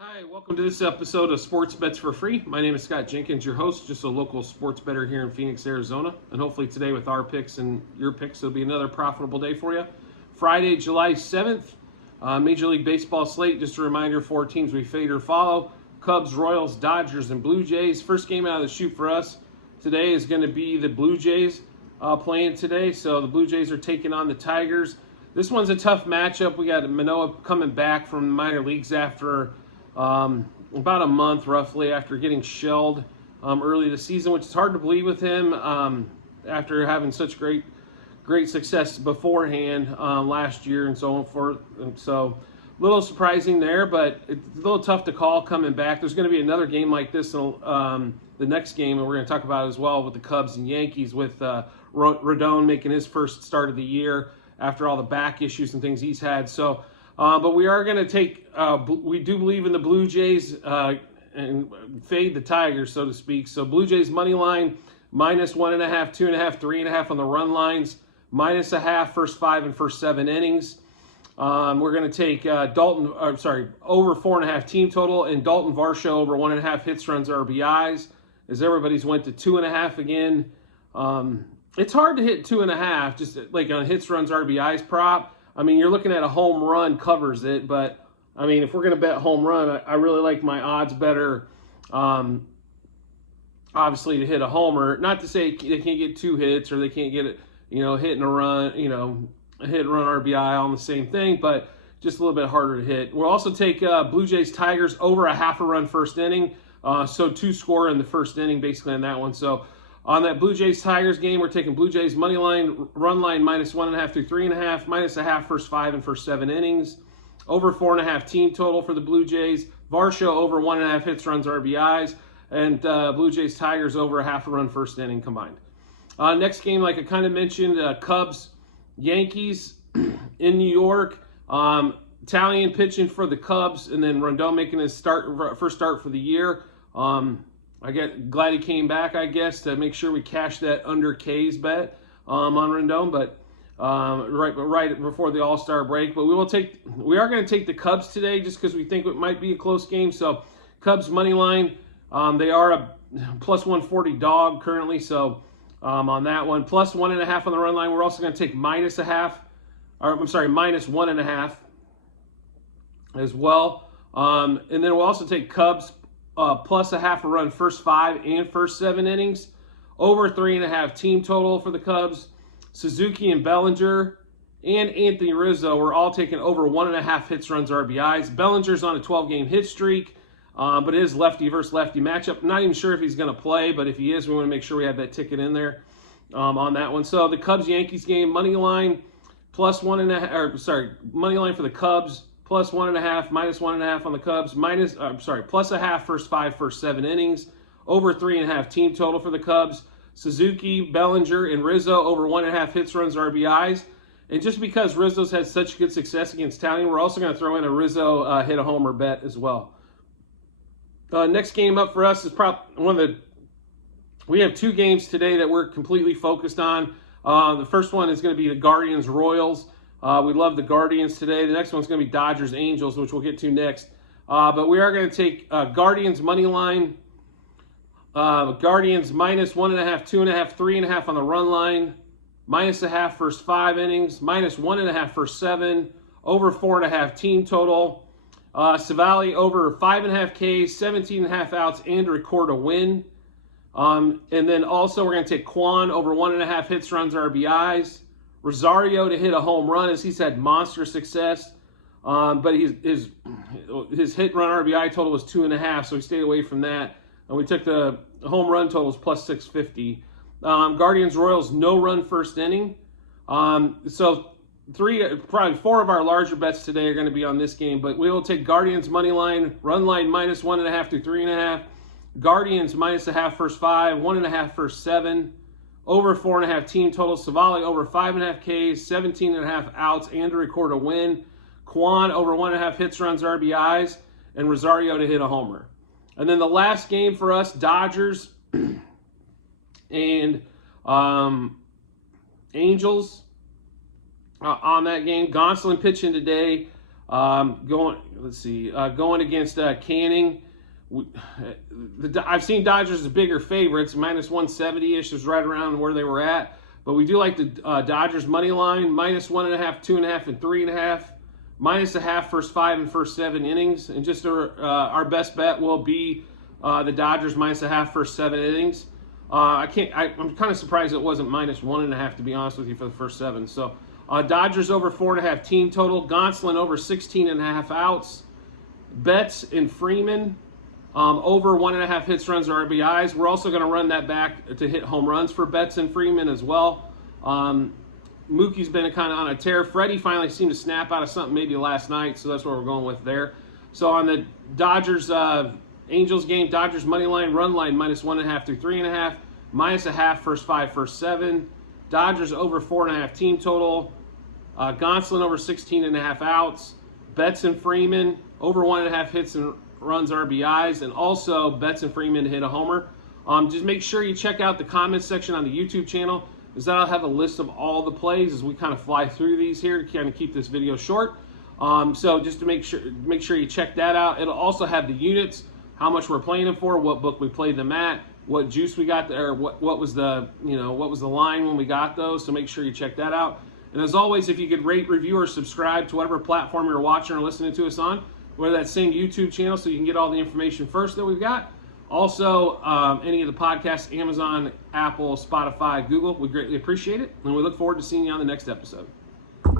Hi, welcome to this episode of Sports Bets for Free. My name is Scott Jenkins, your host, just a local sports bettor here in Phoenix, Arizona. And hopefully today with our picks and your picks, it'll be another profitable day for you. Friday, July 7th, Major League Baseball slate. Just a reminder, 4 teams we fade or follow. Cubs, Royals, Dodgers, and Blue Jays. First game out of the chute for us today is going to be the Blue Jays playing today. So the Blue Jays are taking on the Tigers. This one's a tough matchup. We got Manoah coming back from the minor leagues after about a month roughly after getting shelled early this season, which is hard to believe with him after having such great success beforehand last year and so on forth. And so a little surprising there, but it's a little tough to call coming back. There's going to be another game like this the next game, and we're going to talk about it as well with the Cubs and Yankees, with Rodon making his first start of the year after all the back issues and things he's had. So but we are going to take, we do believe in the Blue Jays and fade the Tigers, so to speak. So Blue Jays money line, -1.5, 2.5, 3.5 on the run lines, -0.5 first 5 and first 7 innings. We're going to take over 4.5 team total, and Dalton Varsho over 1.5 hits, runs, RBIs, as everybody's went to 2.5 again. It's hard to hit 2.5, just like on hits, runs, RBIs prop. I mean, you're looking at a home run covers it, but I mean, if we're going to bet home run, I really like my odds better, obviously, to hit a homer. Not to say they can't get 2 hits or they can't get it, hit and a run, a hit and run RBI on the same thing, but just a little bit harder to hit. We'll also take Blue Jays Tigers over a half a run first inning, so 2 score in the first inning basically on that one. So on that Blue Jays Tigers game, we're taking Blue Jays money line, run line -1.5 through 3.5, -0.5 first 5 and first 7 innings, over 4.5 team total for the Blue Jays. Varsho over 1.5 hits, runs, RBIs, and Blue Jays Tigers over a half a run first inning combined. Next game, like I kind of mentioned, Cubs Yankees in New York. Italian pitching for the Cubs, and then Rodon making his first start for the year. Glad he came back, I guess, to make sure we cash that under K's bet on Rodon, but right before the All-Star break. But we are going to take the Cubs today just because we think it might be a close game. So Cubs money line, they are a +140 dog currently. So on that one, +1.5 on the run line. We're also going to take -1.5 as well. And then we'll also take Cubs +0.5 a run first 5 and first 7 innings, over 3.5 team total for the Cubs. Suzuki and Bellinger and Anthony Rizzo were all taking over 1.5 hits, runs, RBIs. Bellinger's on a 12-game hit streak, but it is lefty versus lefty matchup. I'm not even sure if he's going to play, but if he is, we want to make sure we have that ticket in there on that one. So the Cubs-Yankees game, money line money line for the Cubs, +1.5, -1.5 on the Cubs, +0.5 first 5, first 7 innings, over 3.5 team total for the Cubs. Suzuki, Bellinger, and Rizzo over 1.5 hits, runs, RBIs. And just because Rizzo's had such good success against Italian, we're also going to throw in a Rizzo hit a homer bet as well. Next game up for us is we have 2 games today that we're completely focused on. The first one is going to be the Guardians-Royals. We love the Guardians today. The next one's going to be Dodgers-Angels, which we'll get to next. But we are going to take Guardians money line. Guardians -1.5, 2.5, 3.5 on the run line. -0.5 first 5 innings. -1.5 first 7. Over 4.5 team total. Savali over 5.5 Ks, 17.5 outs, and to record a win. And then also we're going to take Kwan over 1.5 hits, runs, RBIs. Rosario to hit a home run, as he's had monster success. But his hit, run, RBI total was 2.5, so he stayed away from that. And we took the home run totals +650. Guardians Royals, no run first inning. So probably 4 of our larger bets today are going to be on this game. But we will take Guardians money line, run line -1.5 through 3.5. Guardians -0.5 first 5, 1.5 first 7. Over 4.5 team total. Savali over 5.5 Ks, 17.5 outs, and to record a win. Kwan over 1.5 hits, runs, RBIs, and Rosario to hit a homer. And then the last game for us, Dodgers and Angels on that game. Gonsolin pitching today. Going against Canning. I've seen Dodgers as bigger favorites, minus 170-ish is right around where they were at. But we do like the Dodgers money line, minus 1.5, 2.5, and 3.5. Minus a half first 5 and first 7 innings. And just our best bet will be the Dodgers minus a half first 7 innings. I'm kind of surprised it wasn't minus 1.5, to be honest with you, for the first 7. So Dodgers over 4.5 team total. Gonsolin over 16.5 outs. Betts and Freeman over 1.5 hits, runs, or RBIs. We're also going to run that back to hit home runs for Betts and Freeman as well. Mookie's been kind of on a tear. Freddie finally seemed to snap out of something maybe last night, so that's what we're going with there. So on the Dodgers Angels game, Dodgers money line, run line minus 1.5 through 3.5, minus a half first 5, first 7. Dodgers over 4.5 team total. Gonsolin over 16.5 outs. Betts and Freeman over 1.5 hits and runs, RBIs, and also Betts and Freeman to hit a homer. Just make sure you check out the comments section on the YouTube channel, because that'll have a list of all the plays as we kind of fly through these here to kind of keep this video short. So just to make sure you check that out. It'll also have the units, how much we're playing them for, what book we played them at, what juice we got there, what was the line when we got those. So make sure you check that out. And as always, if you could rate, review, or subscribe to whatever platform you're watching or listening to us on, whether that same YouTube channel, so you can get all the information first that we've got. Also, any of the podcasts, Amazon, Apple, Spotify, Google, we greatly appreciate it. And we look forward to seeing you on the next episode.